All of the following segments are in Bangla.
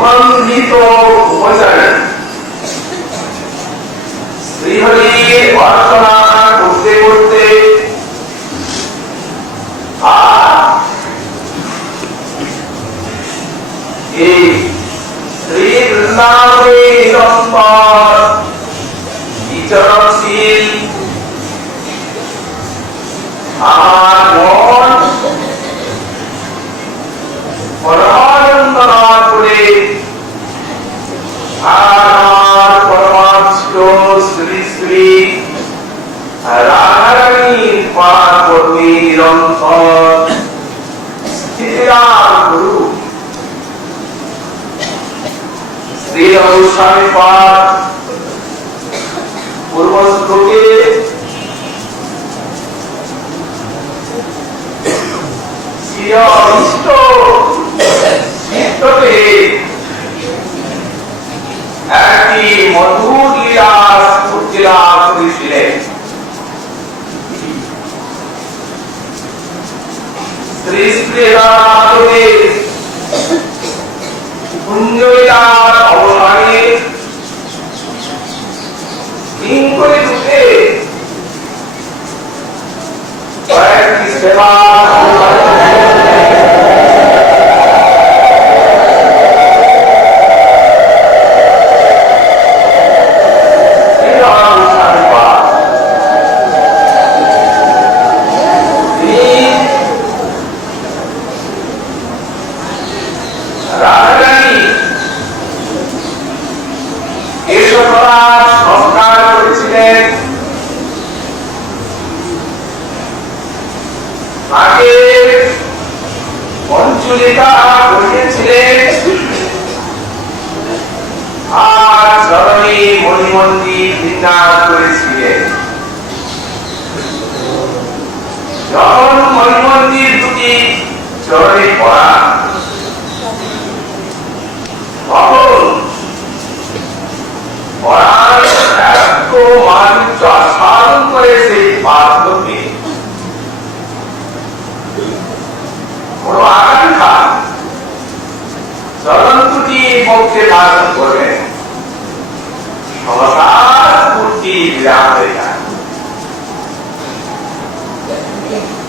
সুগন্ধিত উপচারী শ্রীহরির অর্চনা করতে করতে এই শ্রী বৃন্দাবনে নিরন্তর বিচরণশীল আমার মন পরমানন্দ লাভ করে আমার পরমাত্ম শ্রী শ্রী রাধারানীর পাদ পদ্মে নিরন্তর স্থিতিলাভ করুক। শ্রী অনুস্বামী পাদ পূর্ব শ্লোকে অনিষ্ট চিত্তকে একটি মধুর লীলা স্ফূর্তি লাভ করেছিলেন। শ্রী শ্রী রাধামাধবের কুঞ্জলীলার অবসানে কিঙ্করী রূপে কয়েকটি সেবা মণিমন্দির বিন্যাস করেছিলেন। যখন মণিমন্দির দুটি চরণে পড়া তখন পড়ার এত মাধুর্য আস্বাদন করে সেই বাস্তবে কোন আকাঙ্ক্ষা চরণ দুটি পক্ষে ধারণ করবেন সংসার মূর্তি বিরাম হয়ে যায়।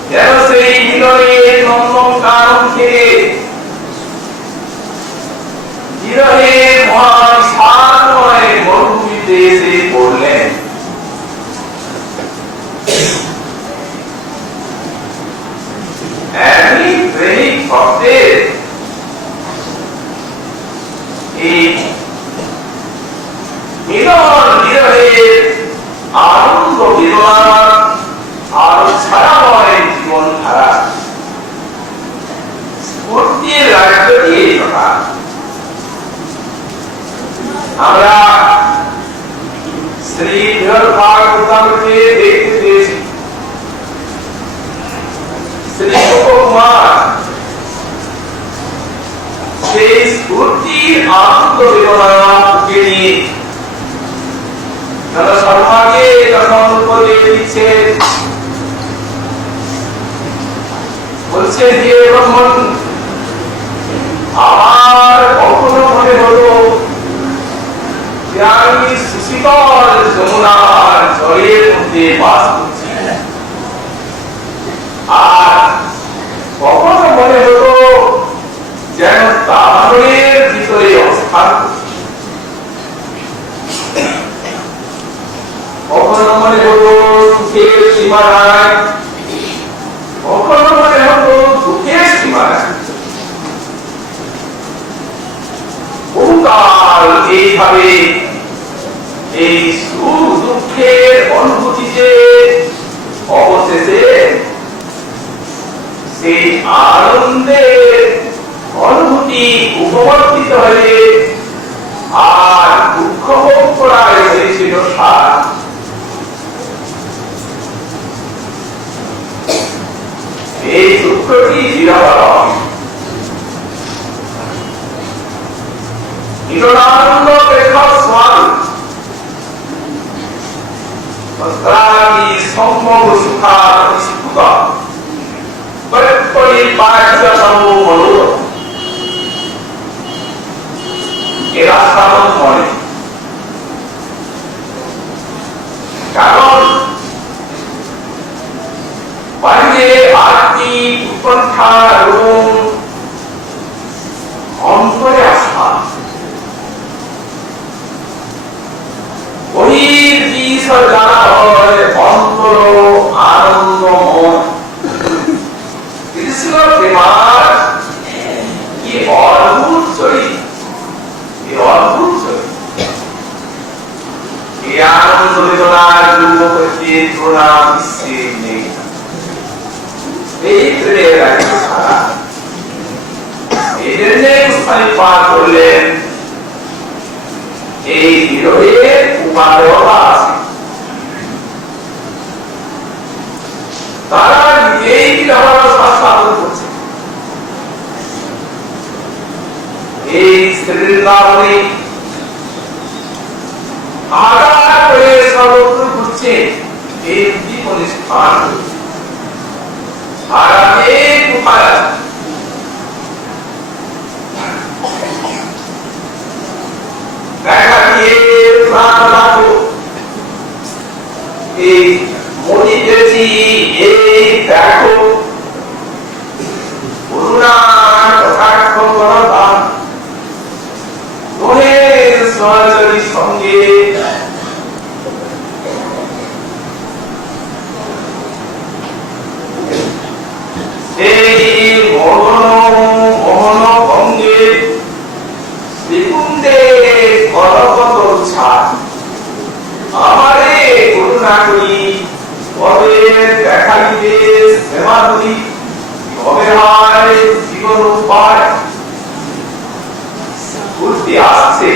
যেন সেই বিরহের নন্দন কারণ থেকে বিরহের মহাবিশালময় মরুভূমিতে এসে পড়লেন। এমনি প্রেমিক ভক্তের এই মিলন বিরহের আনন্দ বেদনা আর ছায়াময় জীবন ধারা স্ফূর্তির রাজ্য দিয়ে চলা। আমরা শ্রী ভাগবতামকে দেখতে পেয়েছি। শ্রী কুমার সেই স্ফূর্তির আনন্দ বেদনাকে নিয়ে শর্মাকে যখন উপদেশ দিচ্ছে বলছে যে ব্রাহ্মণ আমার কখনো মনে হলো যে আমি সুশীতল যমুনার জলের মধ্যে বাস করছি, আর কখনো মনে হলো যেন তারের ভিতরে অবস্থান করছি, কখনো মনে হলো সুখের সীমা নাই, কখনো মনে হলো দুঃখের সীমা নাই। বহুকাল এইভাবে এই সুখ দুঃখের অনুভূতিতে অবশেষে সেই আনন্দের অনুভূতি উপবর্তিত হয়ে আর দুঃখ ভোগ করা হয়েছিল সার। এই দুঃখটি চিরকাল নিরানন্দ প্রেক্ষা স্বাদ তত্রাপি সম্যক সুখা প্রতিষ্ঠিতা পরিপাচ্যতমো মনোরথ। ছিল প্রেমার কি অদ্ভুত চরিত্র, কি অদ্ভুত চরিত্র। এই আনন্দ বেদনার যুগ হইতে তুলনা বিশ্বে নেই। এই প্রেমের রাজ্য ছাড়া এই জন্য গোস্বামী পাঠ করলেন এই বিরহের উপাদেয়তা আছে। তারা নিজেই বিরহ শাসন করছে। এই স্ত্রীর কারণে আঘাত করে সর্বত্র ঘুরছে এই জীবনের স্থান। আর আমি কোথায় দেখা দিয়ে প্রাণ রাখো, এই মরিতেছি এই দেখো করুণার কটাক্ষ করবা তোহের সহচরীর সঙ্গে। এই মোহন মোহন ভঙ্গে বিকুণ্ডে করকত ছাড় আমারে করুণা করি কবে দেখা দিবে সেবা করি কবে হয় জীবন উপায়। ঘুরতে আসছে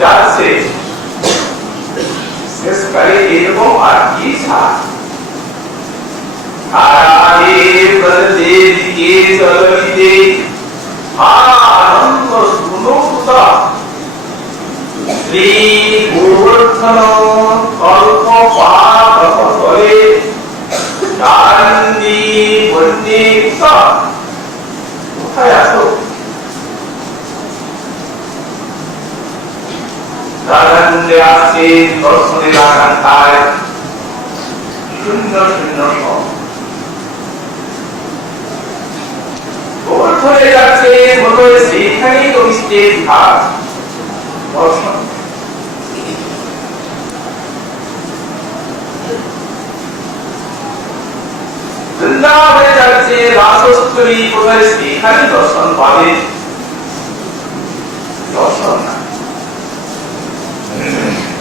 যাচ্ছে শেষকালে এরকম আর কি ছাড়। আরে প্রদেশকে চলবিতে আনন্দ সুনৌতা শ্রী গোবর্ধন কল্প পাঠ করে দান্ডি পণ্ডিত কোথায় আছো? দাদাকুণ্ডে আসছে দর্শনের আকাঙ্ক্ষায় শূন্য শূন্য গোবর্ধনে যাচ্ছে বলে সেইখানেই অভিষেক ঘাট দর্শন। বৃন্দাবনে যাচ্ছে রাসস্থলী কোথায় সেখানে দর্শন পাবে, দর্শন না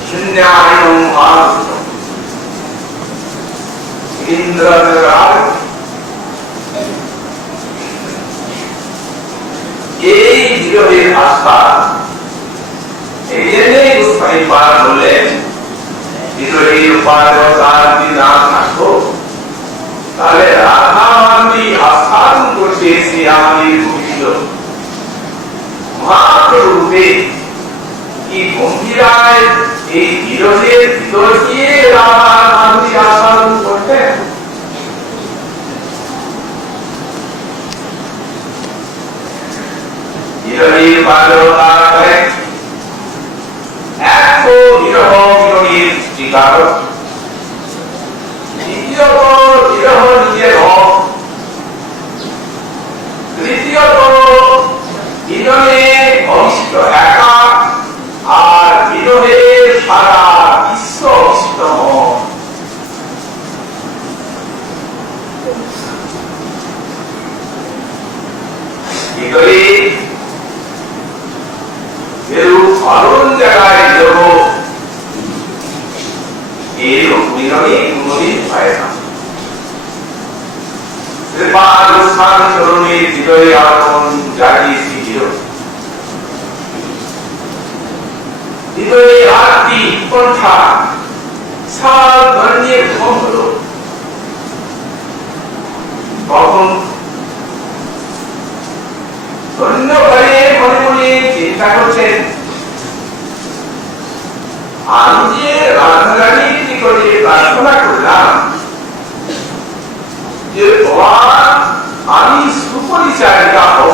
শূন্যায়ন মাত্র ইন্দ্ররাজ। এই বিরহের আস্থা এই জন্যই গোস্বামী পাঠ বললেন বিরহের উপাদেয়তার যদি না থাকতো তাহলে রাধা মাধবী আস্থান করছে সে আমাদের ভবিষ্যৎ মহাপ্রভু রূপে কি গম্ভীরায় এই বিরহের ভিতর দিয়ে রাধা মাধবী আস্থান করতেন। বিরহের উপাদেয়তা করেন এক তো বিরহ বিরহের সৃষ্টিকারক, দ্বিতীয়ত বিরহ নিজের হক, তৃতীয়ত বিরহে অনিষ্ট একা আর বিরহে সারা বিশ্ব অনিষ্ট হন। কি করে অরুণ জায়গায় বিরহ এরকম বিরহে কোনদিন হয় না। হৃদয়ে আগুন জাগিয়েছি হৃদয়ে আরতি কণ্ঠা সাল ধর্মের ভ্রম হল। কখন ধন্য হয়ে মনে মনে চিন্তা করছেন আমি যে রাধারানীর নিকটে প্রার্থনা করলাম যে তোমার আমি সুপরিচারিকা হব,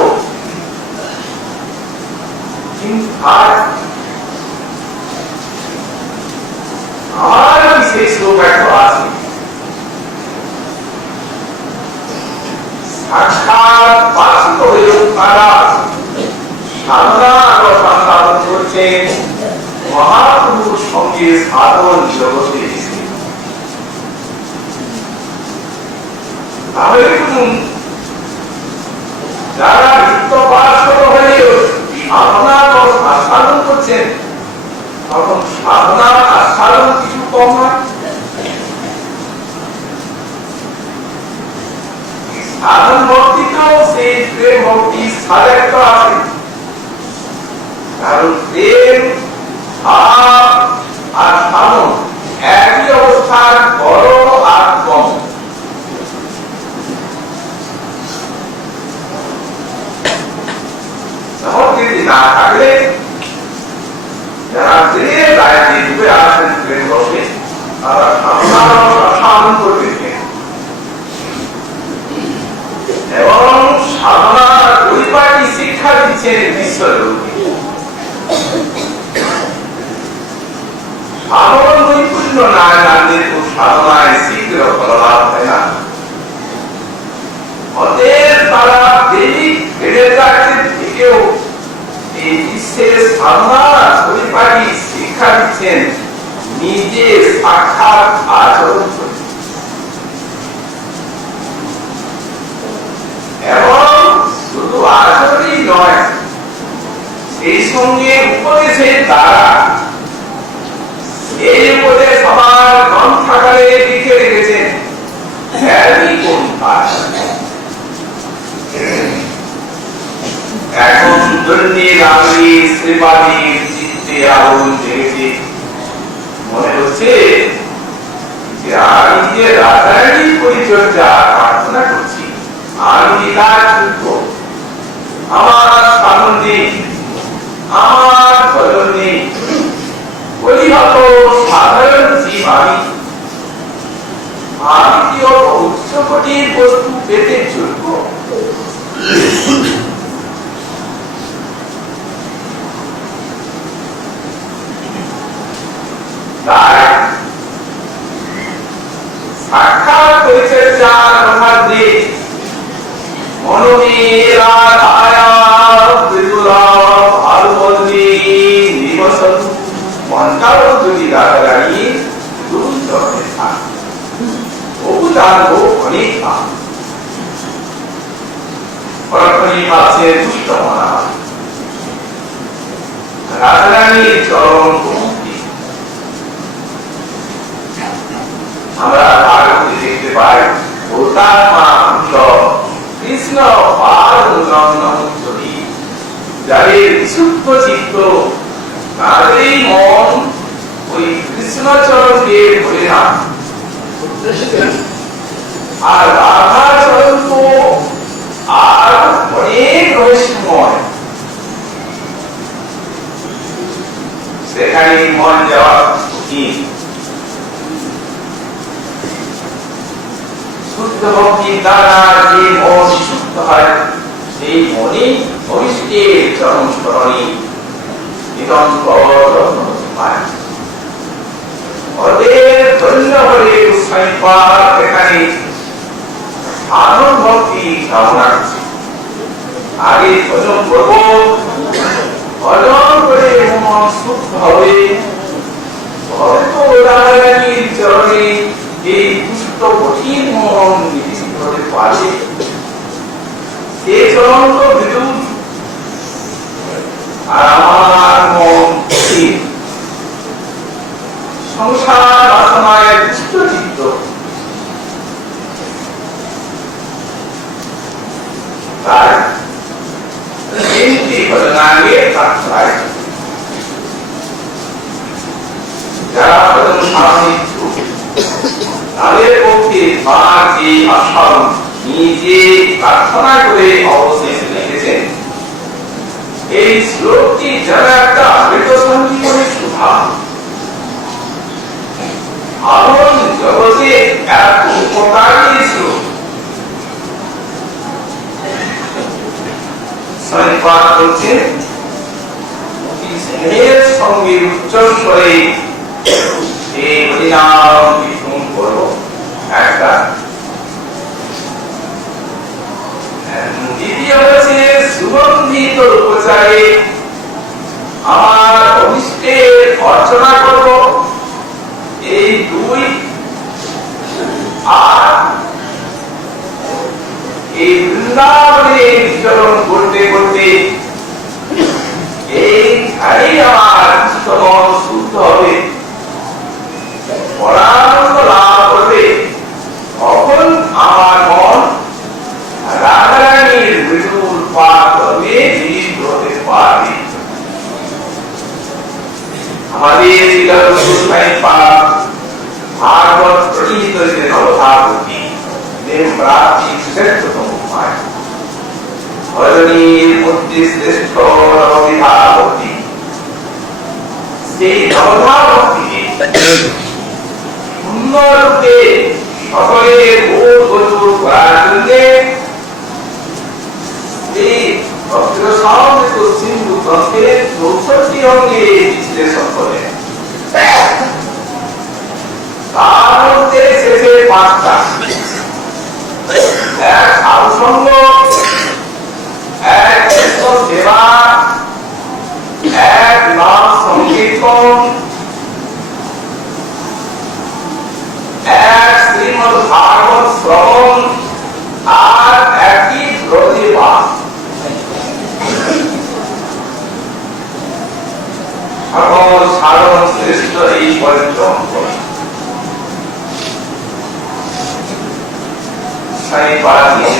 আমার বিশেষ লোক একটা আছে সাক্ষাৎ বাসিত হয়েও তারা সাধনা সাধন করছেন মহাপ্রভুর সঙ্গে সাধন জগতে তাহলে শুনুন, যারা নিত্য পার্শ্বদ হলেও সাধনার আস্বাদন করছেন, তখন সাধনার আস্বাদন কিছু কম নয়। সাধন ভক্তিতেও সেই প্রেম ভক্তি সাধে একটা আছে, কারণ প্রেম ভাব আর সাধন একই অবস্থার বড় আর কম। যদি না থাকলে যারা প্রেমের দায়িত্বে ডুবে আসেন প্রেম রসে, তারা সাধন করবেন এবং সাধনার পরিপাটি শিক্ষা দিচ্ছেন বিশ্বরূপে। সাধন নৈপুণ্য না জানলে তো সাধনায় শীঘ্র ফললাভ হয় না। অতএব তারা দৈনিক বেড়ে যাচ্ছে থেকেও এই বিশ্বের সাধনার পরিপাটি শিক্ষা দিচ্ছেন নিজে সাক্ষাৎ আচরণ করে, এবং শুধু আচরণই নয়, সেই সঙ্গে উপদেশের দ্বারা এই উপদেশ আমার গ্রন্থাগারে লিখে রেখেছেন। এখন চিত্তে আগুন জেগেছে, মনে হচ্ছে যে আমি যে রাসায়নিক পরিচর্যা প্রার্থনা করছি, আমি বিকাশ করব, আমার সাধন নেই, আমার ফলন নেই, পরিহত সাধারণ জীব আমি কি উচ্চকোটির বস্তু পেতে যোগ্য? তাই সাক্ষাৎ পরিচর্যার কথা দিয়ে মনোমেরা ধারা বিদুরা আলবন্দি নিবসন মন্তাও যদি দাঁড়িয়ে দুই ধরনের থাকে, অবদানও অনেক পান। পরক্ষণিক আছে দুষ্ট মনা, রাজরানীর চরম মুক্তি। আমরা ভাগবতে দেখতে পাই ভূতাত্মা অংশ কৃষ্ণ পারি, যাদের বিশুদ্ধ চিত্ত, তাদেরই মন ওই কৃষ্ণচরণকে ধরে না। আর রাধাচরণ তো আর অনেক রহস্যময়, সেখানে মন যাওয়া কঠিন। শুদ্ধ ভক্তির দ্বারা যে মন শুদ্ধ হয়, সেই মনে ভবিষ্যতের চরম স্মরণে ধন্য হলে এখানে সাধন ভক্তি কামনা করছে। আগে ভজন করব, ভজন করে মন সুখ হবে, হয়তো রাধারানীর চরণে এই দুষ্ট কঠিন মন নিবিষ্ট হতে পারে। সে চরণ তো বিদ্যুৎ, আর আমার মন সংসার বাসনায় দুষ্ট চিত্ত। তাই তিনটি ঘটনাকে প্রার্থনায় যারা ভজন সাধন তাদের পক্ষে তার এই আস্বাদন নিজে প্রার্থনা করে অবশেষে লিখেছেন। এই শ্লোকটি যারা একটা আমৃত সঞ্জীবনী সুধা, আগুন জগতে এক উপকারী শ্লোক। সনিপাত করছে স্নেহের সঙ্গে উচ্চস্বরে এই হরিনাম কীর্তন করব। একটা দ্বিতীয় হচ্ছে সুগন্ধিত উপচারে আমার অভিষ্টের অর্চনা করব। এই দুই। আর এই বৃন্দাবনে বিচরণ করতে করতে এইখানে আমার মন শুদ্ধ হবে, পরানন্দ লাভ করবে, তখন আমার মন রাধারানীর বিপুল পাদে বিলীন হতে পারবে। আমাদের ভাগবত প্রণীত নবধাবতী দেব প্রাপ্তি শ্রেষ্ঠতম উপায়, ভজনীর মধ্যে শ্রেষ্ঠ নববিধাবতী, সেই নবধাবতীকে সুন্দররূপে সকলের বোধ গোচর করার জন্য এই ভক্তসামৃত সিন্ধু গ্রন্থের 64 অঙ্গে বিশ্লেষণ করেন। তার মধ্যে শেষে 5টা, এক সাধুসঙ্গ, এক সেবা, এক নাম সংকীর্তন, এক শ্রীমদ্ ভাগবত শ্রবণ, আর একটি ব্রজবাস। সকল সাধন শ্রেষ্ঠ এই পরিশ্রম করে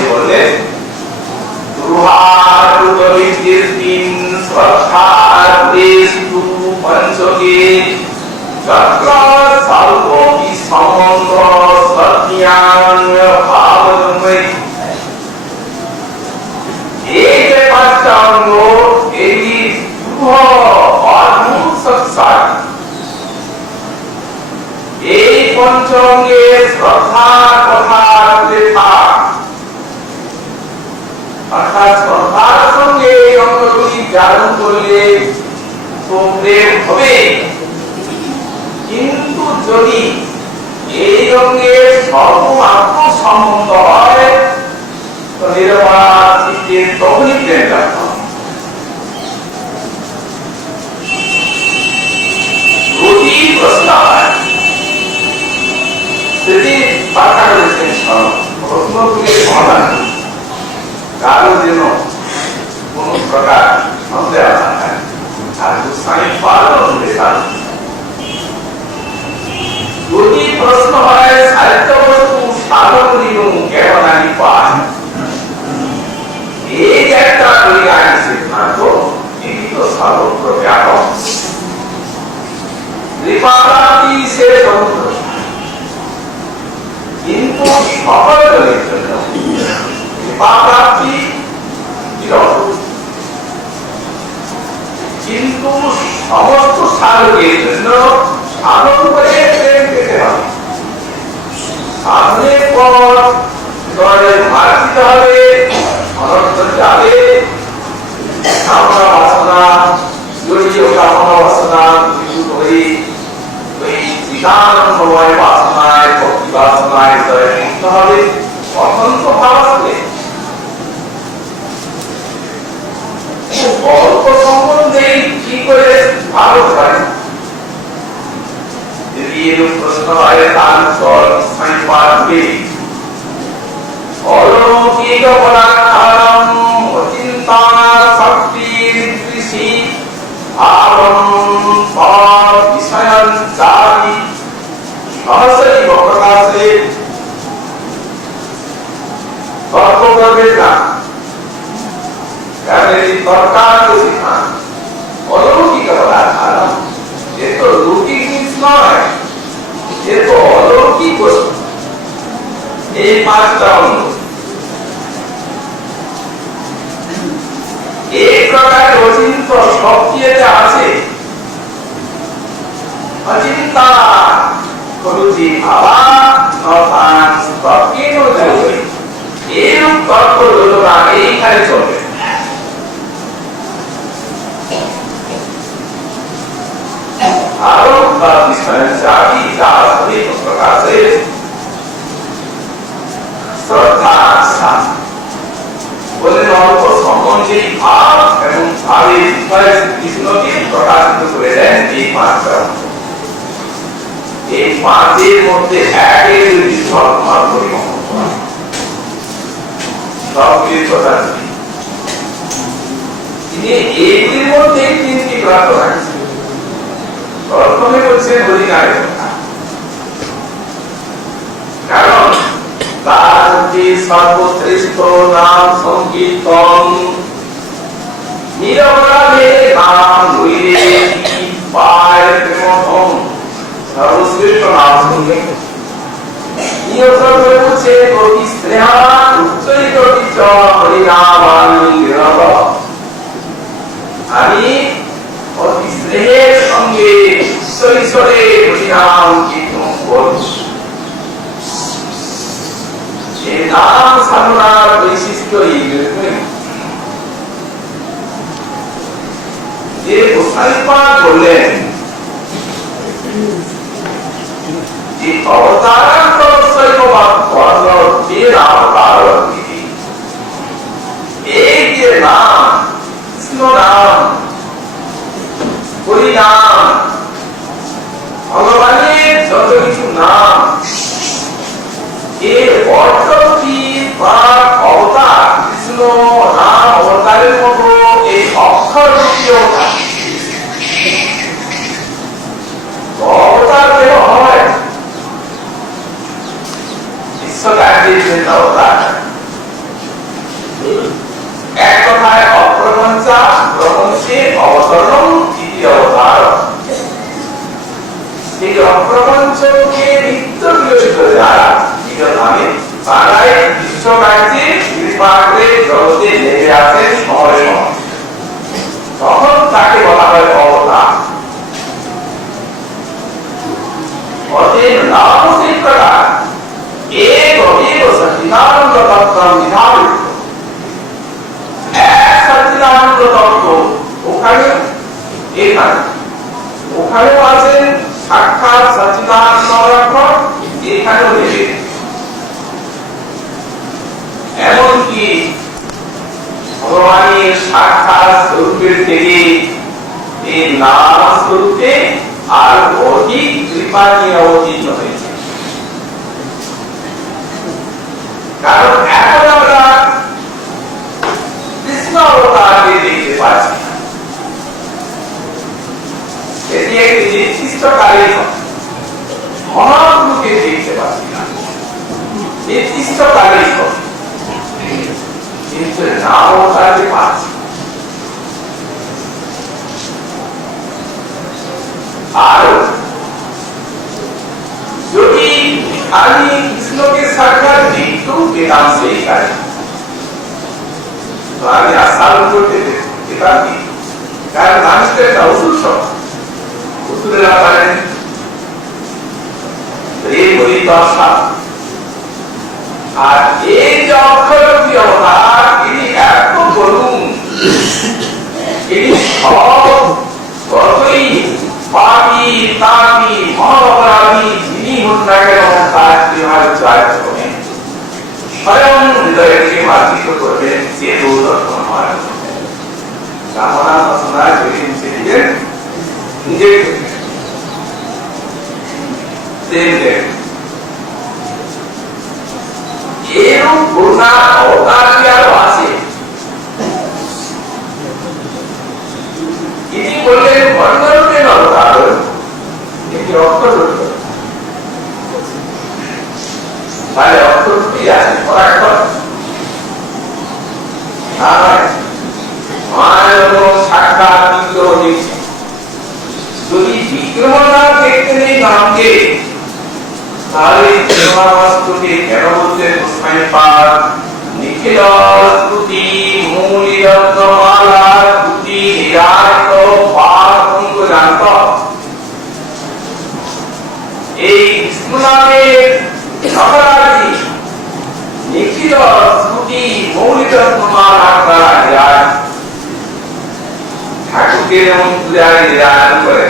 বললেন, পঞ্চকে এই যে 5টা অঙ্গ, এই এই পঞ্চঙ্গে শ্রদ্ধা কথা অর্থাৎ শ্রদ্ধার সঙ্গে এই অঙ্গগুলি ধারণ করলে তো প্রেম হবে, কিন্তু যদি এই অঙ্গের সর্বমাত্র সম্বন্ধ হয় তো নিরবাধ চিত্তের তখনই প্রেম লাভ হবে। যদি প্রশ্ন হয়, যদি ব্যাখ্যা করেছেন প্রশ্নগুলির সমাধান কারো যেন কোন প্রকার সন্দেহ না হয়, আর গোস্বামী পালন যদি প্রশ্ন হয় সাহিত্য বস্তু সাধন দিন কেমন আনি পায়, এই যে একটা আইন সিদ্ধান্ত, এটি তো সর্বত্র ব্যাপক। কৃপাপ্রাপ্তি সে সমুদ্র, কিন্তু সকল জনের জন্য কৃপাপ্রাপ্তি কিন্তু সমস্ত সাধকের জন্য সাধন করে প্রেম পেতে হবে। সাধনের পর মার দিতে হবে, অনর্থ যাবে, কামনা বাসনা জড়িয়ে কামনা বাসনা দূর হয়ে ওই চিদানন্দময় বাসনায় ভক্তি বাসনায় মুক্ত হবে, অত্যন্ত ভাব আসবে। অল্প সম্বন্ধেই কি করে ভালো হয়, যদি এরূপ প্রশ্ন হয় তার উত্তর স্থায়ী পাঠবে। অলৌকিক পদার্থম অচিন্তা শক্তির কৃষি ভাবম পর বিষয়ন চারি সহসই প্রকাশে তর্ক করবে না, দরকার অলৌকিক পদার্থ, এ তো লৌকিক জিনিস নয়, এ তো অলৌকিক বস্তু। এই 5টা অঙ্গ এই প্রকার অচিন্ত শক্তি এতে আছে। অচিন্তা করুচি ভাবা নতান তর্কেন জরুরি, এরূপ তর্ক লোকরা এইখানে চলবে। আরো বা বিষয় জাতি যার সহিত প্রকাশে শ্রদ্ধা আস্থা বলে অল্প সম্বন্ধেই ভাব এবং ভাবের বিষয়ে কৃষ্ণকে প্রকাশিত করে দেন এই 5টা। এই 5-এর মধ্যে একের যদি সর্বমাত্র পরিবর্তন করা সবকিছুর কথা শুনি। তিনি এইগুলির মধ্যে তিনটি ব্রত রাখছেন। প্রথমে হচ্ছে অধিকারের কথা, কারণ তার যে সর্বশ্রেষ্ঠ নাম সংকীর্তন, নিরপরাধে নাম লইলে পায় প্রেমধন, সর্বশ্রেষ্ঠ নাম শুনলে নিয়ত হচ্ছে অতি স্নেহান উচ্চরিত হরিনামান্বিত। আমি অতি স্নেহের সঙ্গে ঈশ্বরে হরিনাম কীর্তন করছি। এই নাম সাধনার বৈশিষ্ট্য এইরকমই যে গোসাইপাদ বললেন যে অবতারান্তরস্যৈব বাক্যর্ণ যে অবতার বিধি। এই যে নাম, কৃষ্ণ নাম, হরি নাম, ভগবানের যত কিছু নাম, এর অর্থ কি বা অবতার কৃষ্ণ নাম অবতারের মতো এই অক্ষর রূপীয় অবতার কেন হয়? বিশ্বকার্যের অবতার এক কথায় অপ্রপঞ্চা প্রপঞ্চের অবতরণ তৃতীয় অবতার। এই অপ্রপঞ্চকে নিত্য বিরোধিত দ্বারা আমি বাংলায় বিশ্বকার্যে কৃপাগ্রে জগতে নেমে আসেন সময় সময়, তখন তাকে বলা হয় অবতার। অতএব নাম সেই প্রকার এক অবিব সচ্চিদানন্দ তত্ত্ব বিধান, এক সচ্চিদানন্দ তত্ত্ব ওখানে এখানে ওখানেও আছেন সাক্ষাৎ সচ্চিদানন্দ লক্ষণ, এখানেও নেবে। এমনকি ভগবানের সাক্ষাৎ স্বরূপের থেকে এই নাম স্বরূপে আর অধিক কৃপা নিয়ে অবতীর্ণ হয়েছে। কারণ এখন আমরা কৃষ্ণ অবতারকে দেখতে পাচ্ছি, এটি একটি নির্দিষ্ট কালের মহাপ্রভুকে দেখতে পাচ্ছি না, নির্দিষ্ট কালের কিন্তু নাম অবতারকে পাচ্ছি। আর যদি আমি কৃষ্ণকে সাক্ষাৎ দেখতেও পেতাম সেই কালে, তো আমি আশা করতে পেতাম কি? কারণ মানুষ তো একটা ওষুধ সব ওষুধেরা পারেন এই বলি দশা। আর এই যে অক্ষরী অবতার, তিনি এত করুন, তিনি সব কতই পাপি তাপি মহাপরাধী যিনি হন না কেন তার কিভাবে জয় করবেন, স্বয়ং হৃদয়কে মার্জিত করবেন, সে দৌর্দর্শন হয় কামনা বাসনা নিজের নিজের এরূপ করুণা অবতার কি আরো আছে? ইনি বললেন বর্ণরূপের অবতার, এটি অক্ষররূপে, তাহলে অক্ষররূপেই আছে পরাক্ষর। সাক্ষাৎ বিগ্রহ দেখছে, যদি বিগ্রহ না দেখতে নেই নামকে, তাহলে বস্তুকে কেন বলতে গোস্বামীপাদ নিখিল স্তুতি মূলিরত্নমালা স্তুতি নিরায়ত পারঙ্গ জানত। এই কৃষ্ণ নামের সকারাদি নিখিল স্তুতি মূলিরত্নমালা দ্বারা নিরায়ত, ঠাকুরকে যেমন পূজায় নিরায়ন করে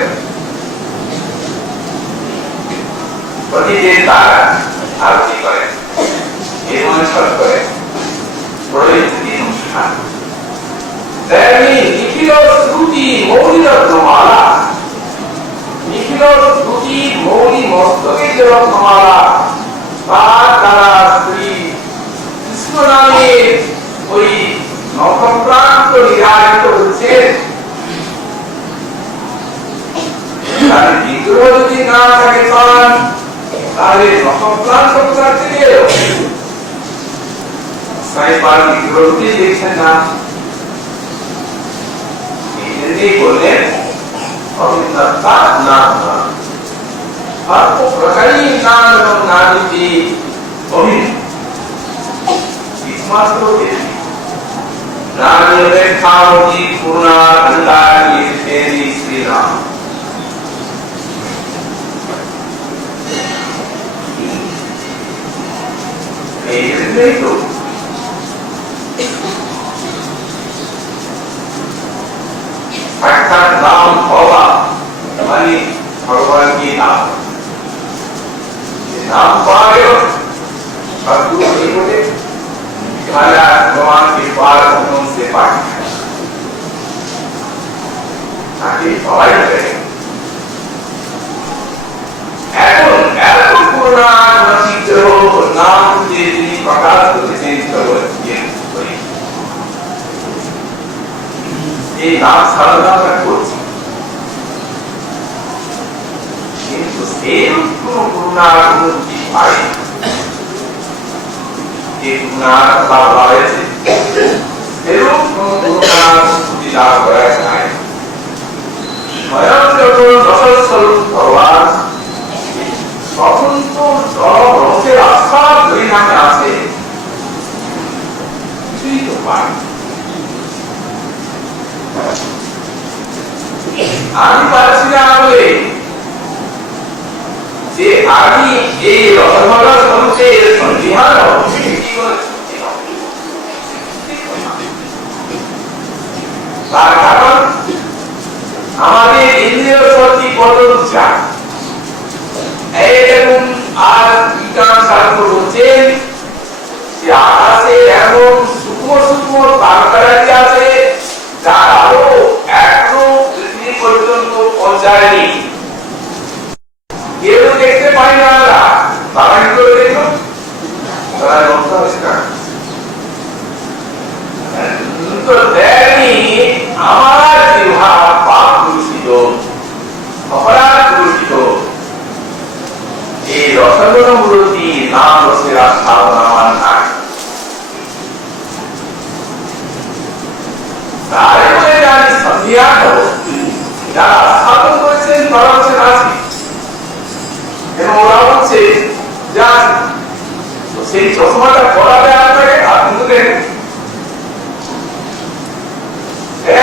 প্রতিদিন তারা আরতি করে, নির্মন্ত্রণ করে, অনুষ্ঠান তেমনি নিখিল শ্রুতি মৌলিক রত্নমালা, নিখিল শ্রুতি মৌলি মস্তকে যে রত্নমালা তার দ্বারা শ্রী কৃষ্ণ নামের ওই নক্ষত্রান্ত নিরাজিত হচ্ছে, তার বিগ্রহ যদি না থাকে তাহলে নক্ষত্রান্ত কোথার থেকে এলো? সাইবার বিগ্রহটি দেখছেন না, এই জন্যই বললেন অভিন্নতা না আর প্রকারই নাম এবং নামটি অভিন্ন একমাত্র রাম রেখাবতী পূর্ণা খন্ডারি শ্রী শ্রীরাম। এই জন্যই তো সাক্ষাৎ নাম হওয়া মানে भगवान की नाम पाए सदगुरु नहीं बोले हमारा भगवान के पार से पाठ ताकि सवाई करें এখন এত পুরোনা চিত্র নাম যে তিনি প্রকাশ করেছেন এই নাম সাধনা আমরা করছি, কিন্তু এরূপ কোন গুণার অনুভূতি পাই এই গুণার লাভ হয়েছে, এরূপ কোন গুণার অনুভূতি লাভ করা যায় স্বয়ং যখন রসস্বরূপ ভগবান তখন তো রসের আস্থা ধরে নামে আছে কিছুই তো পাই। আমি পাচ্ছি না বলে যে আমি এই রসমালা সমুচের সন্ধিহান তার কারণ আমাদের ইন্দ্রিয় শক্তি কত যায় এরকম আর বিজ্ঞান শাস্ত্র বলছেন যে আকাশে এমন সূক্ষ্ম সূক্ষ্ম তারকারাজি আছে যার আলো এখনো পৃথিবী পর্যন্ত পৌঁছায়নি, কেউ দেখতে পাই না, তারা কি করে দেখলো? তারা নষ্ট হয়েছে না তো দেয়নি। আমার জিহ্বা পাপ দূষিত, অপরাধ দূষিত, এই রসগুণ মূর্তি নাম রসের আস্থাপনা আমার নাই। তাই বলে আমি সন্ধিয়া যারা স্থাপন করেছেন তারা হচ্ছেন আজকে এবং ওরা হচ্ছে যান সেই চশমাটা পড়াবে আপনাকে আপনি তো দেখেন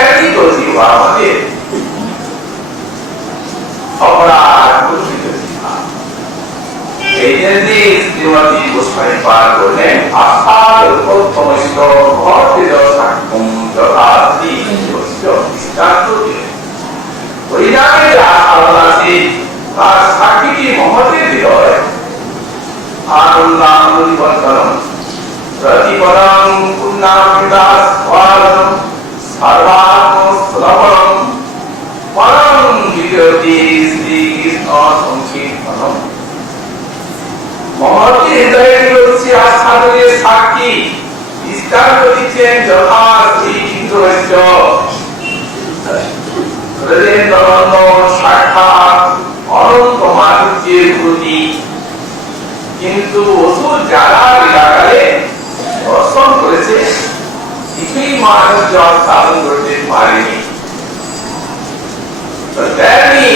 একই তো জিহ্বা আমাদের অপরাধ দূষিত জিহ্বা। এই জন্যে শ্রীমতী গোস্বামী পাঠ করলেন আস্থার প্রথমস্ত ভক্তির সাক্ষম যথার্থী দৃষ্টান্ত দিলেন। ওই নামে যে আস্থাবল আছে তার সাক্ষীটি মহতের হৃদয় আনন্দানুবর্তনম প্রতিপদম পুণ্যামৃতাস্বাদনম সর্বাত্মস্থলপরম পরম বিজয়তি শ্রীকৃষ্ণ সংকীর্তনম। মহর্ষি হৃদয়ের হচ্ছে আস্থাদের সাক্ষী দৃষ্টান্ত দিচ্ছেন যথা শ্রী ইন্দ্রস্য হৃদয়েন্দ্রনন্দ সাক্ষাৎ অনন্ত মাধুর্যের প্রতি, কিন্তু অসুর যারা লীলাকালে দর্শন করেছে কিছুই মাধুর্য স্থাপন করতে পারেনি। তেমনি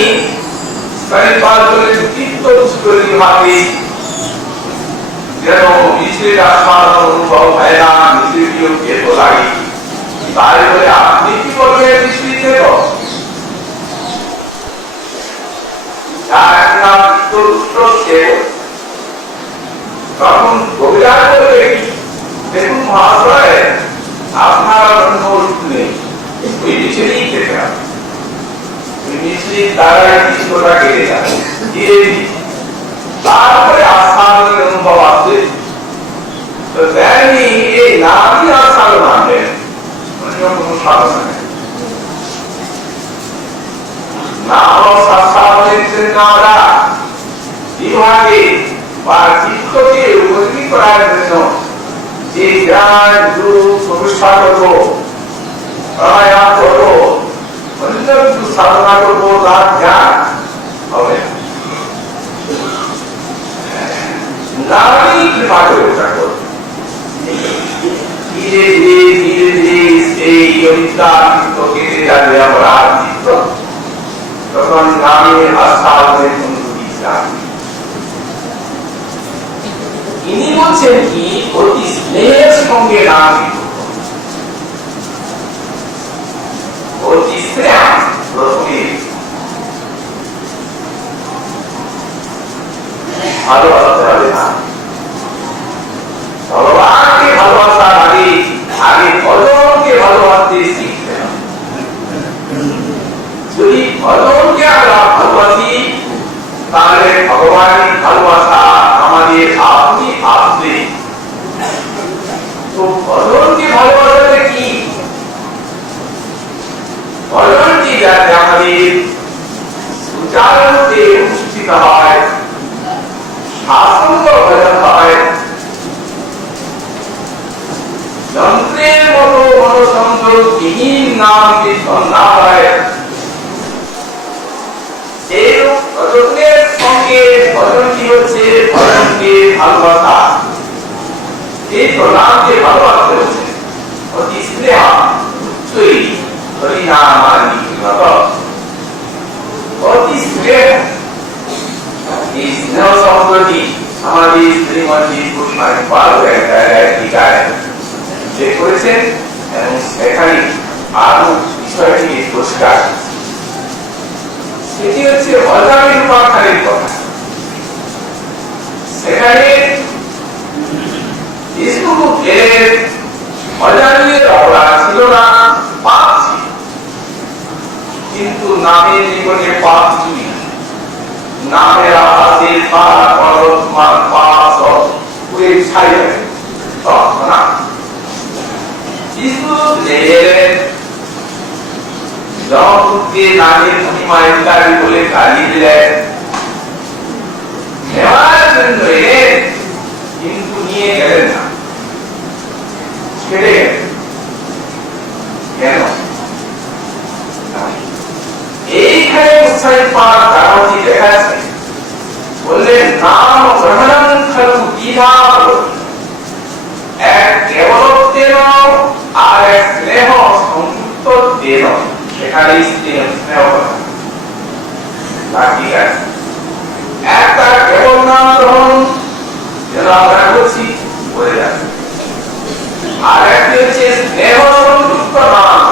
যেন মিশ্রের আস্বাদন অনুভব হয় না, মিশ্রিটিও খেতে লাগে, তাই বলে আপনি কি করবেন মিশ্রি খেত? তখন কবিরাজ বলবে দেখুন মহাশয় আপনার অন্য ওষুধ নেই, ওই মিশ্রেই খেতে হবে, ওই মিশ্রির দ্বারাই কৃষ্ণটা কেটে যাবে, দিয়ে দিচ্ছে, তারপরে আস্থানের অনুভব আসবে। তো দেয়নি এই নামই আস্থান মানবেন, অন্য কোনো সাধনা নেই। নাম শাস্ত্রের নামরা বিভাগে বা চিত্তকে উপযোগী করার জন্য যে জ্ঞান রূপ তপস্যা করবো, প্রাণায়াম করবো, অন্য কিছু সাধনা করবো, তার জ্ঞান হবে না। আমি কৃপা করে ওটা করবো। ধীরে ধীরে ধীরে ধীরে সেই অবিদ্যাতীত কেটে যাবে অপরাধ চিত্ত, তখন নামের আস্থাদের কোন বিশ্বাস। ইনি বলছেন কি অতি স্নেহের সঙ্গে নাম অতি স্নেহ প্রথমে ভালোবাসতে হবে না। ভগবানকে ভালোবাসার আগে আগে ভজনকে ভালোবাসতে শিখতে হবে। যদি ভজনকে আমরা ভালোবাসি তাহলে ভগবানের ভালোবাসা আমাদের আপনি আসবে। তো ভজনকে ভালোবাসাটা কি? ভজনটি যাতে আমাদের সুচারুরূপে অনুষ্ঠিত হয়, শাসন ভজন হয়, যন্ত্রের মতো মনোসংযোগহীন নাম কীর্তন না হয়, এইরূপ ভজনের সঙ্গে ভজনটি হচ্ছে ভজনকে ভালোবাসা। এই প্রণামকে ভালোবাসতে হচ্ছে অতি স্নেহ উচ্চই হরিনামানি অতি স্নেহ। এই স্নেহ শব্দটি আমাদের শ্রীমতী গোস্বামী পাল টিকায় উল্লেখ করেছেন এবং সেখানে আরো বিষয়টি পরিষ্কার। সেটি হচ্ছে অজামিন উপাখ্যানের কথা। সেখানে বিষ্ণুপুত্রের অজামিনের অপরাধ ছিল না, পাপ ছিল, কিন্তু নামের জীবনে পাপ ছিল নামের আকাশের পাহাড় পর্বত পাপ সব পুরে ছাই যাবে না। বিষ্ণু এলেন জমপুত্রের নামের মহিমা ইত্যাদি বলে গালি দিলেন, নেওয়ার জন্য এলেন কিন্তু নিয়ে গেলেন না, ছেড়ে গেলেন। কেন? এইখানে উৎসাহিত পাওয়ার কারণটি দেখাচ্ছে। বললেন নাম গ্রহণং খলু বিভাগ, এক কেবলত্বেন আর এক স্নেহ সংযুক্তত্বেন। এখানে স্নেহ ঠিক আছে। একটা কেবল নাম গ্রহণ যেন আমরা করছি বলে যাচ্ছে, আর একটি হচ্ছে স্নেহ সংযুক্ত নাম।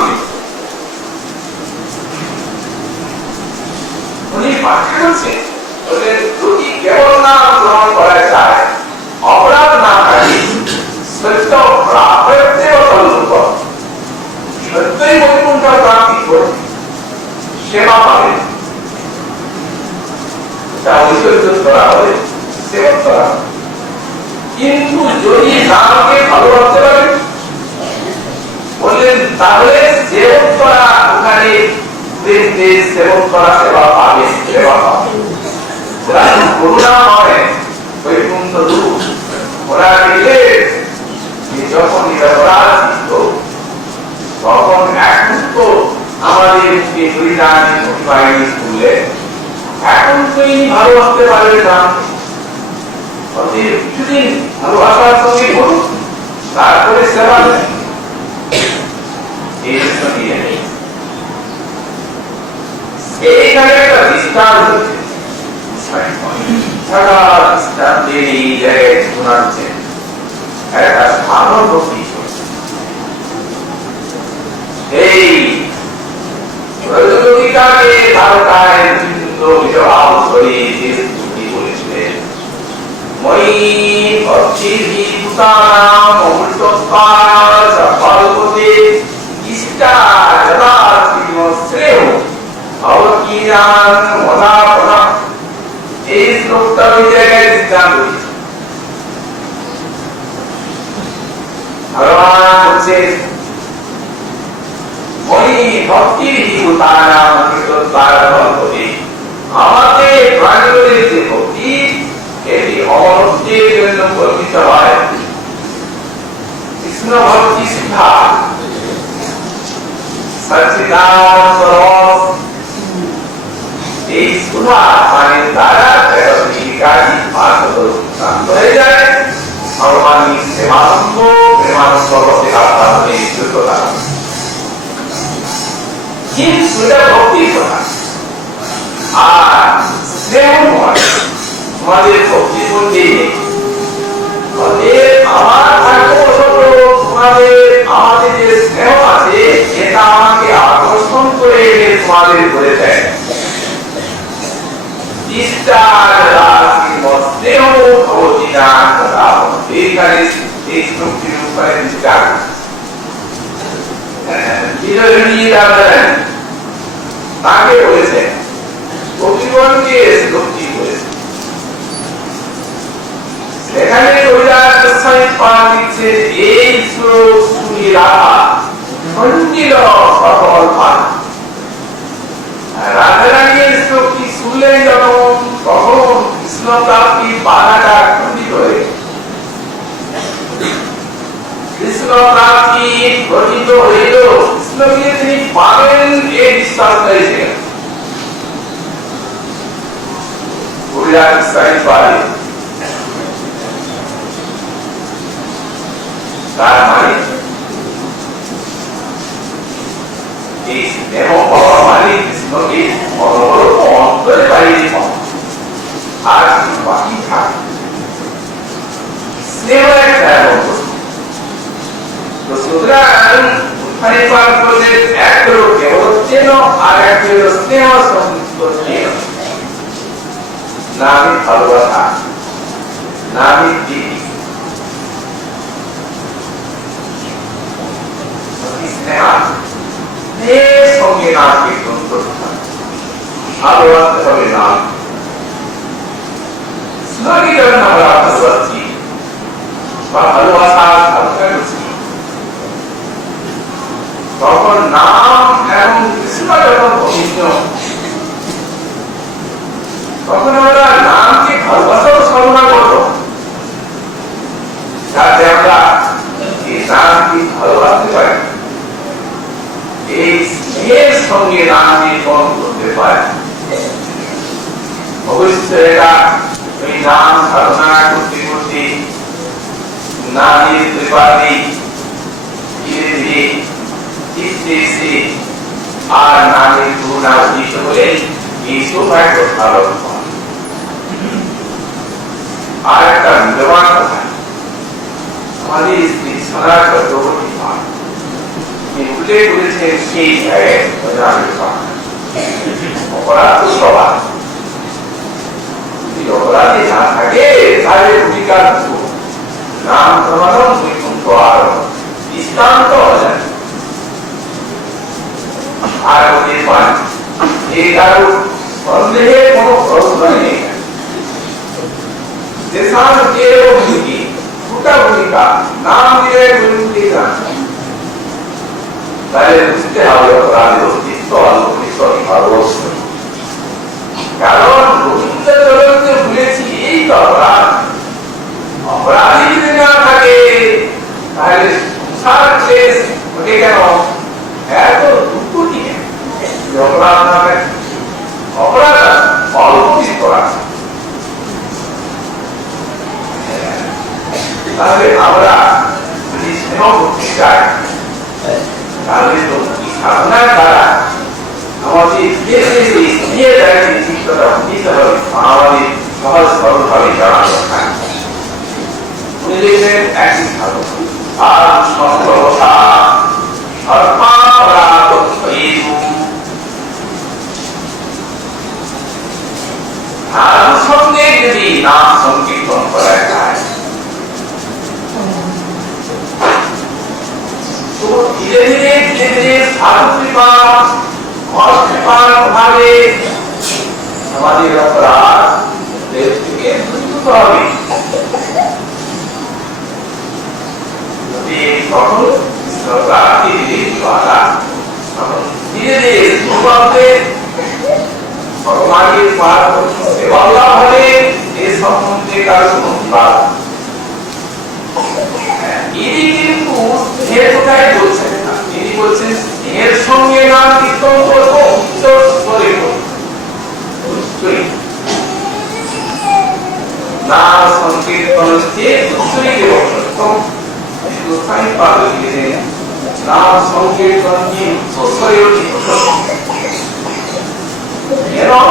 উনি ব্যাখ্যা করছেন, বললেন যদি কেবল নাম গ্রহণ করা যায়, অপরাধ না থাকে, সত্য প্রাপ্তেও তল্লুক, সত্যই বৈকুণ্ঠ প্রাপ্তি করবে, সেবা পাবে, তা ঐশ্বর্য করা হবে, সেবক করা। কিন্তু যদি নামকে ভালোবাসতে পারে, বললেন তাহলে সেবক করা ওখানে সেবক করা সেবা পাবে, সেবা পাবে। করুণাময় বৈকুণ্ঠ রূপ ওরা দিলে যখন নিরপরাধ তখন এখন তো আমাদের হরিদানের বাহিনী স্কুলে এখন তো ইনি ভালোবাসতে পারবে না, কিছুদিন ভালোবাসার সঙ্গে করুন, তারপরে সেবা দেন। এই সঙ্গে এইখানে একটা দৃষ্টান্ত হচ্ছে, এই জায়গায় শোনাচ্ছে একটা সাধারণ ভক্তি। এই প্রতিযোগিতাকে ধারকায় বলেছিলেন, মই ভক্তি ভূতানাম অমৃতত্বারপতে ইষ্টা যদা শ্রেয় ভবৎকীজান মদাপনা। এই শ্লোকটা ওই জায়গায় দৃষ্টান্ত দিয়েছে। ভগবান হচ্ছে মই ভক্তি ভূতানাম অমৃতত্বারপতে, আমাদের প্রাণীদের যে ভক্তি এটি অমরত্বের জন্য কল্পিত হয়, কৃষ্ণ ভক্তি সুধা সচ্চিদানন্দ রস এই সুধা পানির দ্বারা কাজী পার্থ শান্ত হয়ে যায় ভগবানী প্রেমানন্দ প্রেমানন্দ ভক্তি আত্মা হয়ে দ্রুততা কিন্তু এটা ভক্তি কথা আর স্নেহ নয় তোমাদের ভক্তি মধ্যে আমার তোমাদের আমাদের যে স্নেহ আছে এটা আমাকে আকর্ষণ করে তোমাদের করে দেয় স্নেহ ভবতি না এইখানে এই শ্লোকটির উপরে বিচার তাকে বলেছেন কবিগণকে শ্লোকটি বলেছেন এখানে কবিরাজ গোস্বামী পাঠ দিচ্ছেন এই শ্লোক শুনি রাধা খণ্ডিল সকল পাঠ রাধারানীর শ্লোকটি শুনলেন যখন তখন কৃষ্ণ প্রাপ্তির বাধাটা খণ্ডিত হয়ে কৃষ্ণ প্রাপ্তি গঠিত হইল কৃষ্ণকে তিনি পাবেন এই বিশ্বাস করেছিলেন কবিরাজ গোস্বামী পাঠ তার মানে এই স্নেহ পাওয়া মানে কৃষ্ণকে অনবরত অন্তরে বাইরে পাওয়া আর বাকি থাকে স্নেহ একটা এমন বস্তু তো সুতরাং উত্থানে পাঠ করলে এক হলো কেবল চেন আর এক হলো স্নেহ সংযুক্ত চেন নামে ভালোবাসা নামে প্রীতি সঙ্গে নাম কীর্তন করতে হবে ভালোবাসতে হবে নাম স্নাগি যখন আমরা ভালোবাসছি বা ভালোবাসা হালকা করছি তখন নাম এবং কৃষ্ণ যখন অভিন্ন তখন আমরা নামকে ভালোবাসাও সর্বনা করবো যাতে আমরা এই নামকে ভালোবাসতে পারি এই স্নেহের সঙ্গে নাম নির্মাণ করতে পারে অবশ্যই এটা ওই নাম সাধনা করতে করতে নামের কৃপাতে ধীরে ধীরে চিত্তে এসে আর নামের করুণা উদিত হলে এই সৌভাগ্য সাধন আর একটা মূল্যবান কথা আমাদের স্ত্রী সারা চক্রবর্তী উল্লেখ করেছেন সেই জায়গায় অপরাধ তো সবার যদি অপরাধী না থাকে তাহলে ভূমিকা নাম সমাধান বৈকুণ্ঠ আর দৃষ্টান্ত অজানে আর হতে পারে এই কারো সন্দেহের কোনো প্রশ্ন নেই দেশান কেউ ভূমিকি দুটা ভূমিকা নাম দিলে ভূমিকা তাহলে বুঝতে হবে অপরাধের অস্তিত্ব অবশ্যই কারণ রবীন্দ্র চরণকে ভুলেছি এই তো অপরাধ অপরাধী যদি না থাকে তাহলে সংসার ক্লেশ ওকে কেন এত দুঃখ নিয়ে অপরাধ না থাকে অপরাধ অল্প করা তাহলে আমরা যদি স্নেহ করতে চাই তাহলে তো সাধনার দ্বারা আমাদের নিয়ে দাঁড়িয়ে চিত্তটা দিতে হবে আমাদের সহজ সরলভাবে জানা দরকার উনি লিখলেন একই সাধন আর সর্বসা নাম সঙ্গে যদি নাম সংকীর্তন করা যায় তো ধীরে ধীরে ধীরে ধীরে সাধু কৃপা কৃপার প্রভাবে আমাদের অপরাধ থেকে মুক্ত হবে তখন ধীরে ধীরে ভগবানের সেবা হলে এ সম্বন্ধে কারো কোনো বিবাদ এটি কিন্তু স্নেহের কথাই বলছেন না, তিনি বলছেন স্নেহের সঙ্গে নাম কীর্তন করবো উচ্চ স্তরে নাম সংকীর্তন হচ্ছে উচ্চরিতে বসন্তম গোস্বামী পাদ লিখেছেন নাম সংকীর্তন কি উচ্চ স্তরে এবং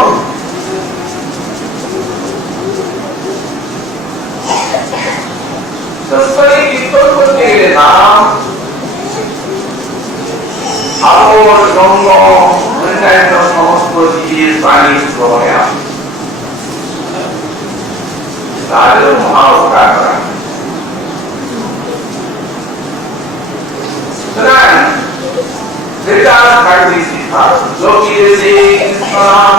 উচ্চস্তরে কীর্তন করতে গেলে নাম আলোর জন্ম অন্যান্য সমস্ত জীবের প্রাণীর গ্রহণে আসে তাদেরও মহা উপকার করা সুতরাং যেটা থাকবে শিক্ষা যোগী দেশে কৃষ্ণ নাম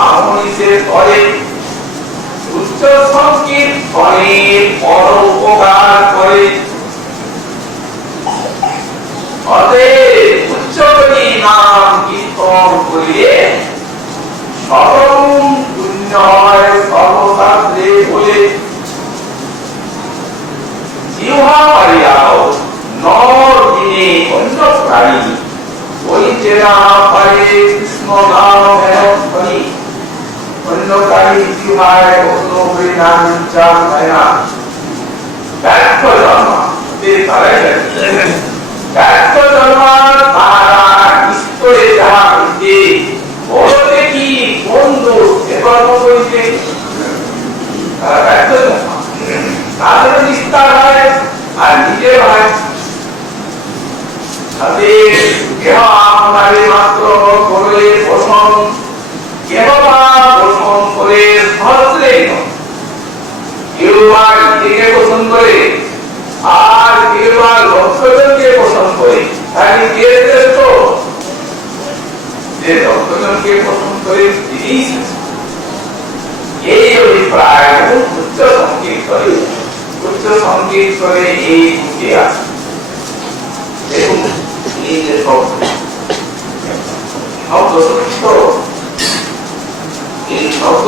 আমনিতে করে উচ্চ সংকীর্তনে পর উপকার করে অতএব উচ্চকরি নাম কীর্তন করিলে সরম পুণ্য হয় সর্বশাস্ত্রে বলে জিহ্বা পারিয়াও নর দিনে অন্য প্রাণী বলিতে না পারে কৃষ্ণ নাম হেনস্থনি অন্য প্রাণী জিহ্বায় অন্য হরিনাম চান হয় না ব্যর্থ জন্ম ব্যর্থ জন্মার তারা স্তরে যাহা হইতে বলতে কি কোন দোষ কর্ম করিতে তারা ব্যর্থ জন্ম তাদের নিস্তার হয় আর নিজের হয় তাদের কেহ আপনারে মাত্র করলে পোষণ কেহ বা পোষণ করে সহস্রে কেউ বা নিজেকে পোষণ করে আর কেউ বা লক্ষজনকে পোষণ করে তাকে কে শ্রেষ্ঠ যে লক্ষজনকে পোষণ করে তিনি এই অভিপ্রায় উচ্চ সংকেত করে এই বুকে আছে দেখুন এই যে শব্দ এই শব্দ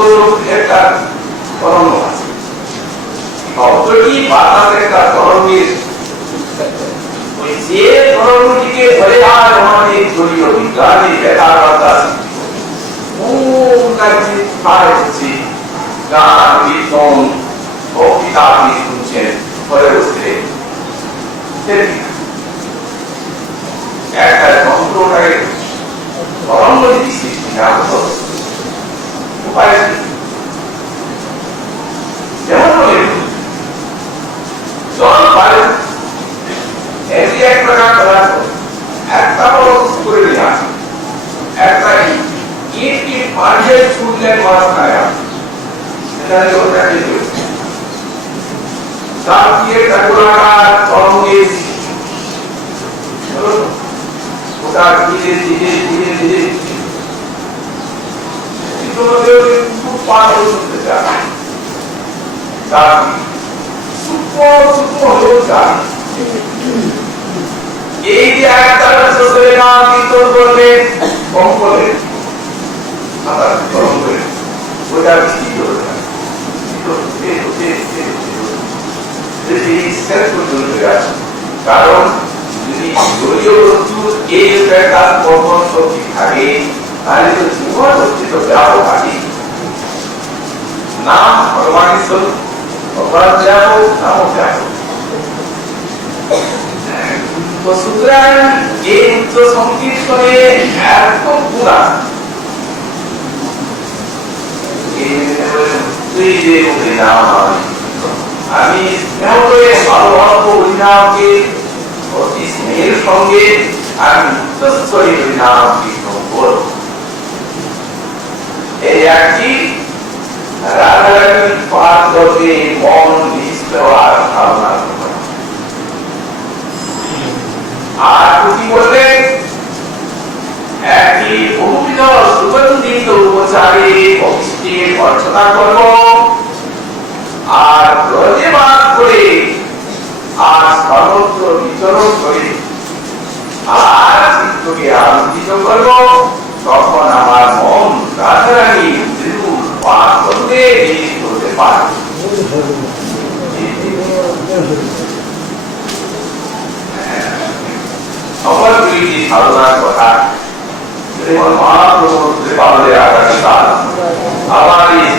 একটা তরঙ্গ আছে শব্দটি বাতাস একটা তরঙ্গের যে তরঙ্গটিকে ধরে আর আমাদের জড়িত বিজ্ঞানে দেখা বাতাস গান কীর্তন ভক্তিতা আপনি শুনছেন ঘরে বসে একটা যন্ত্রটাকে তরঙ্গ দিচ্ছি উপায় যেমন বলে জল বায়ু এটি এক প্রকার পদার্থ একটা বড় করে দেওয়া আছে একটা ইট মাঝে ছুটলে মাছ খায় এটা ওটা কি তার দিয়ে ঠাকুরাকার তরঙ্গে ওটা ধীরে ধীরে ধীরে ধীরে খুব পার হতে চায় তার সূক্ষ্ম সূক্ষ্ম হয়েও চায় এই যে একটা শ্বশুরে নাম কীর্তন করলে কম করে আবার গরম করে ওটা স্থির হয়ে যায় কারণ যদি জলীয় বস্তুর এই তার কর্মণ শক্তি থাকে তাহলে তো জীবন শক্তি তো ব্যাপক আছে নাম ভগবানের স্বরূপ ভগবান ব্যাপক নামও ব্যাপক তো সুতরাং এই উচ্চ সংকীর্তনে এত গুণ আছে আমি স্নেহ করে ভালোবাসবো হরিনামকে অতি স্নেহের সঙ্গে আমি উচ্চস্তরে হরিনাম কীর্তন করব এই একটি রাধারানীর পাঠ করতে মন নিষ্ঠ আর ভাবনা আর কি বললেন একটি বহুবিধ সুগন্ধিত উপচারে অভিষ্টের অর্চনা করব আর প্রতিবাদ করে আর সর্বত্র বিচরণ করে আর চিত্তকে আনন্দিত করব তখন আমার মন রাধারানী বিরুল পাঠ করতে নিযুক্ত হতে পারে সাধনার কথা মহাপ্রভু কৃপাবলে আগামীকাল আবার এই